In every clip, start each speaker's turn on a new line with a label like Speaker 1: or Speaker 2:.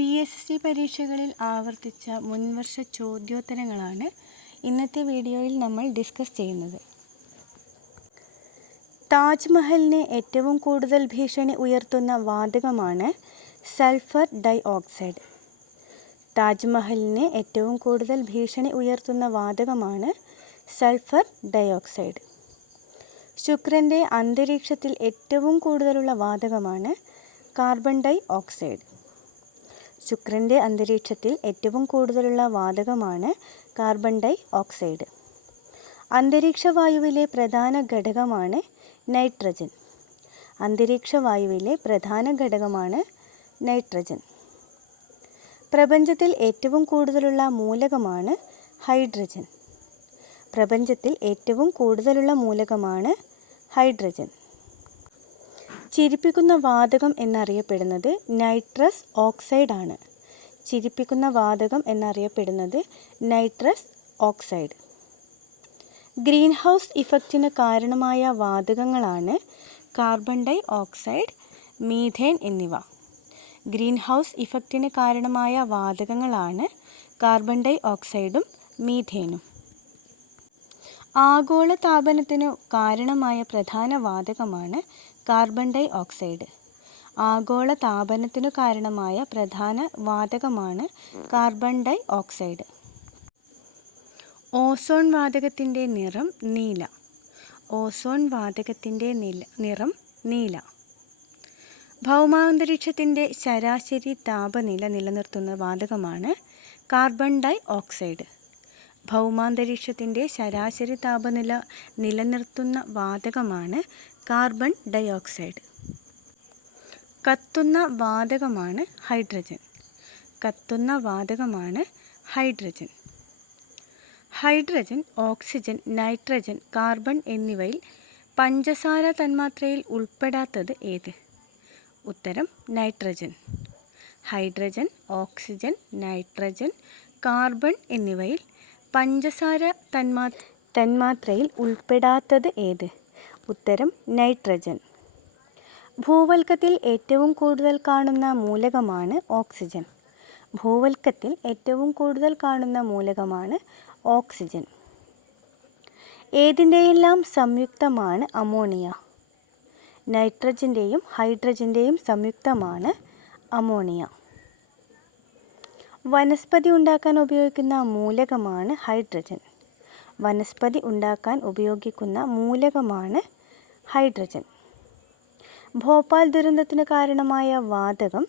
Speaker 1: P S C പരീക്ഷകളിൽ ആവർത്തിച്ച മുൻവർഷ ചോദ്യോത്തരങ്ങളാണ് ഇന്നത്തെ വീഡിയോയിൽ നമ്മൾ ഡിസ്കസ് ചെയ്യുന്നത്. താജ്മഹലിന് ഏറ്റവും കൂടുതൽ ഭീഷണി ഉയർത്തുന്ന വാതകമാണ് സൾഫർ ഡൈ ഓക്സൈഡ് താജ്മഹലിന് ഏറ്റവും കൂടുതൽ ഭീഷണി ഉയർത്തുന്ന വാതകമാണ് സൾഫർ ഡൈ ഓക്സൈഡ് ശുക്രന്റെ അന്തരീക്ഷത്തിൽ ഏറ്റവും കൂടുതലുള്ള വാതകമാണ് കാർബൺ ഡൈ ഓക്സൈഡ്. ശുക്രന്റെ അന്തരീക്ഷത്തിൽ ഏറ്റവും കൂടുതലുള്ള വാതകമാണ് കാർബൺ ഡൈ ഓക്സൈഡ് അന്തരീക്ഷ വായുവിലെ പ്രധാന ഘടകമാണ് നൈട്രജൻ അന്തരീക്ഷ വായുവിലെ പ്രധാന ഘടകമാണ് നൈട്രജൻ പ്രപഞ്ചത്തിൽ ഏറ്റവും കൂടുതലുള്ള മൂലകമാണ് ഹൈഡ്രജൻ പ്രപഞ്ചത്തിൽ ഏറ്റവും കൂടുതലുള്ള മൂലകമാണ് ഹൈഡ്രജൻ ചിരിപ്പിക്കുന്ന വാതകം എന്നറിയപ്പെടുന്നത് നൈട്രസ് ഓക്സൈഡ് ആണ് ചിരിപ്പിക്കുന്ന വാതകം എന്നറിയപ്പെടുന്നത് നൈട്രസ് ഓക്സൈഡ്. ഗ്രീൻ ഹൗസ് ഇഫക്റ്റിന് കാരണമായ വാതകങ്ങളാണ് കാർബൺ ഡൈ ഓക്സൈഡ് മീഥേൻ എന്നിവ. ഗ്രീൻ ഹൗസ് ഇഫക്റ്റിന് കാരണമായ വാതകങ്ങളാണ് കാർബൺ ഡൈ ഓക്സൈഡും മീഥേനും. ആഗോള താപനത്തിനു കാരണമായ പ്രധാന വാതകമാണ് കാർബൺ ഡൈ ഓക്സൈഡ്. ആഗോള താപനത്തിനു കാരണമായ പ്രധാന വാതകമാണ് കാർബൺ ഡൈ ഓക്സൈഡ്. ഓസോൺ വാതകത്തിന്റെ നിറം നീല. ഓസോൺ വാതകത്തിന്റെ നില നിറം നീല. ഭൗമാന്തരീക്ഷത്തിന്റെ ശരാശരി താപനില നിലനിർത്തുന്ന വാതകമാണ് കാർബൺ ഡൈ ഓക്സൈഡ്. ഭൗമാന്തരീക്ഷത്തിന്റെ ശരാശരി താപനില നിലനിർത്തുന്ന വാതകമാണ് കാർബൺ ഡൈ ഓക്സൈഡ് കത്തുന്ന വാതകമാണ് ഹൈഡ്രജൻ. കത്തുന്ന വാതകമാണ് hydrogen. Hydrogen oxygen nitrogen carbon എന്നിവയിൽ പഞ്ചസാര തന്മാത്രയിൽ ഉൾപ്പെടാത്തത് ഏത്? ഉത്തരം nitrogen. Hydrogen oxygen nitrogen carbon എന്നിവയിൽ പഞ്ചസാര തന്മാ തന്മാത്രയിൽ ഉൾപ്പെടാത്തത് ഏത്? ഉത്തരം നൈട്രജൻ. ഭൂവൽക്കത്തിൽ ഏറ്റവും കൂടുതൽ കാണുന്ന മൂലകമാണ് ഓക്സിജൻ. ഭൂവൽക്കത്തിൽ ഏറ്റവും കൂടുതൽ കാണുന്ന മൂലകമാണ് ഓക്സിജൻ. ഏതിന്റെയെല്ലാം സംയുക്തമാണ് അമോണിയ? നൈട്രജന്റെയും ഹൈഡ്രജന്റെയും സംയുക്തമാണ് അമോണിയ. വനസ്പതി ഉണ്ടാക്കാൻ ഉപയോഗിക്കുന്ന മൂലകമാണ് ഹൈഡ്രജൻ. വനസ്പതി ഉണ്ടാക്കാൻ ഉപയോഗിക്കുന്ന മൂലകമാണ് ഹൈഡ്രജൻ. ഭോപ്പാൽ ദുരന്തത്തിന് കാരണമായ വാതകം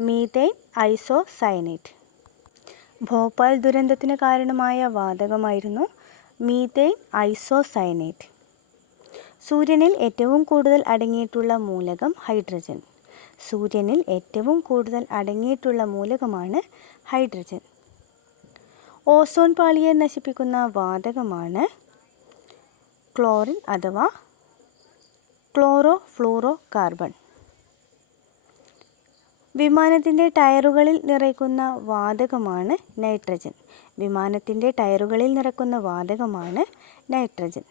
Speaker 1: മീഥൈൻ ഐസോസൈനേറ്റ് ഭോപ്പാൽ ദുരന്തത്തിന് കാരണമായ വാതകമായിരുന്നു മീഥൈൻ ഐസോസൈനേറ്റ് സൂര്യനിൽ ഏറ്റവും കൂടുതൽ അടങ്ങിയിട്ടുള്ള മൂലകം ഹൈഡ്രജൻ. സൂര്യനിൽ ഏറ്റവും കൂടുതൽ അടങ്ങിയിട്ടുള്ള മൂലകമാണ് ഹൈഡ്രജൻ. ഓസോൺ പാളിയെ നശിപ്പിക്കുന്ന വാതകമാണ് ക്ലോറിൻ അഥവാ ക്ലോറോ ഫ്ലൂറോ കാർബൺ. വിമാനത്തിന്റെ ടയറുകളിൽ നിറയ്ക്കുന്ന വാതകമാണ് നൈട്രജൻ. വിമാനത്തിന്റെ ടയറുകളിൽ നിറക്കുന്ന വാതകമാണ് നൈട്രജൻ.